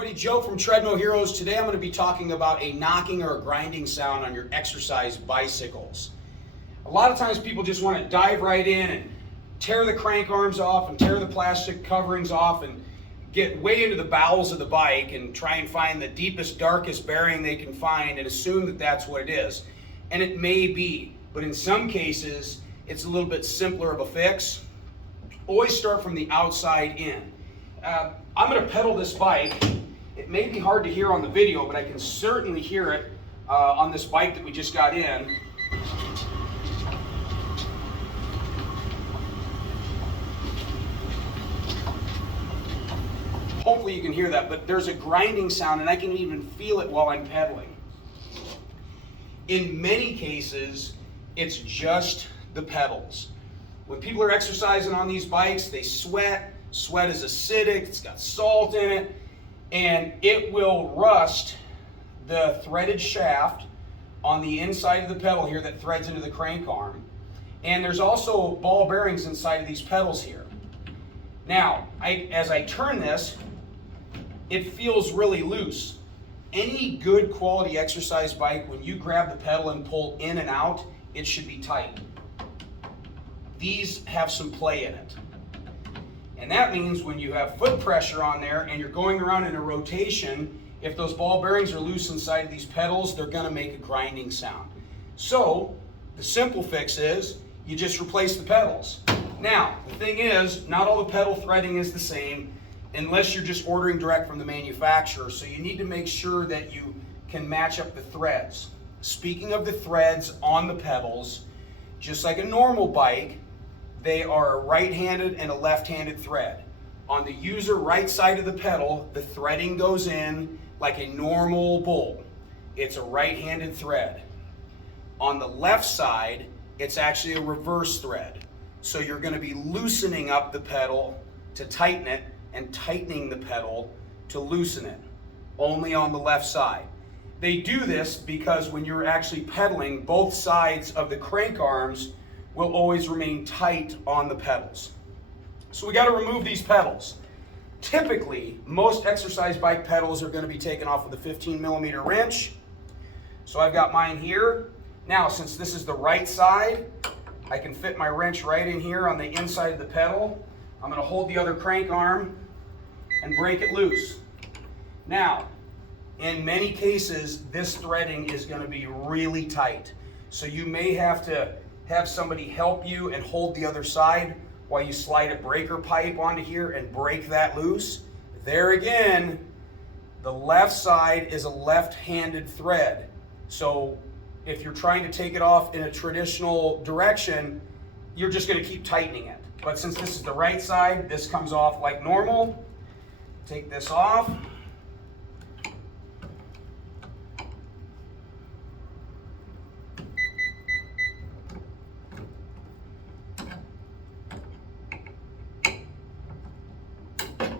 everybody, Joe from Treadmill Heroes. Today I'm going to be talking about a knocking or a grinding sound on your exercise bicycles. A lot of times people just want to dive right in and tear the crank arms off and tear the plastic coverings off and get way into the bowels of the bike and try and find the deepest, darkest bearing they can find and assume that that's what it is. And it may be, but in some cases it's a little bit simpler of a fix. Always start from the outside in. I'm going to pedal this bike. It may be hard to hear on the video, but I can certainly hear it on this bike that we just got in. Hopefully you can hear that, but there's a grinding sound and I can even feel it while I'm pedaling. In many cases, it's just the pedals. When people are exercising on these bikes, they sweat. Sweat is acidic, it's got salt in it, and it will rust the threaded shaft on the inside of the pedal here that threads into the crank arm. And there's also ball bearings inside of these pedals here. Now, as I turn this, it feels really loose. Any good quality exercise bike, when you grab the pedal and pull in and out, it should be tight. These have some play in it. And that means when you have foot pressure on there and you're going around in a rotation, if those ball bearings are loose inside of these pedals, they're going to make a grinding sound. So the simple fix is you just replace the pedals. Now, the thing is, not all the pedal threading is the same unless you're just ordering direct from the manufacturer. So you need to make sure that you can match up the threads. Speaking of the threads on the pedals, just like a normal bike, they are a right-handed and a left-handed thread. On the user right side of the pedal, the threading goes in like a normal bolt. It's a right-handed thread. On the left side, it's actually a reverse thread. So you're going to be loosening up the pedal to tighten it and tightening the pedal to loosen it, only on the left side. They do this because when you're actually pedaling, both sides of the crank arms will always remain tight on the pedals. So we got to remove these pedals. Typically, most exercise bike pedals are going to be taken off with a 15mm wrench. So I've got mine here. Now, since this is the right side, I can fit my wrench right in here on the inside of the pedal. I'm going to hold the other crank arm and break it loose. Now, in many cases, this threading is going to be really tight. So you may have to have somebody help you and hold the other side while you slide a breaker pipe onto here and break that loose. There again, the left side is a left-handed thread. So if you're trying to take it off in a traditional direction, you're just going to keep tightening it. But since this is the right side, this comes off like normal. Take this off.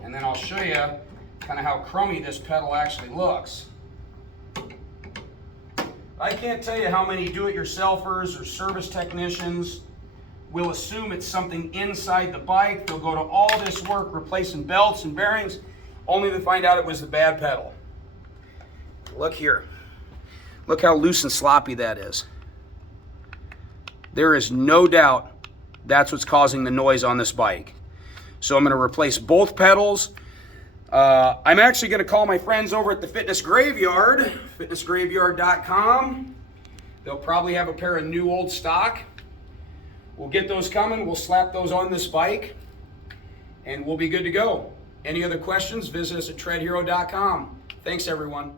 And then I'll show you kind of how crummy this pedal actually looks. I can't tell you how many do-it-yourselfers or service technicians will assume it's something inside the bike. They'll go to all this work replacing belts and bearings only to find out it was the bad pedal. Look here. Look how loose and sloppy that is. There is no doubt that's what's causing the noise on this bike. So I'm going to replace both pedals. I'm actually going to call my friends over at the Fitness Graveyard, fitnessgraveyard.com. They'll probably have a pair of new old stock. We'll get those coming. We'll slap those on this bike, and we'll be good to go. Any other questions, visit us at treadhero.com. Thanks, everyone.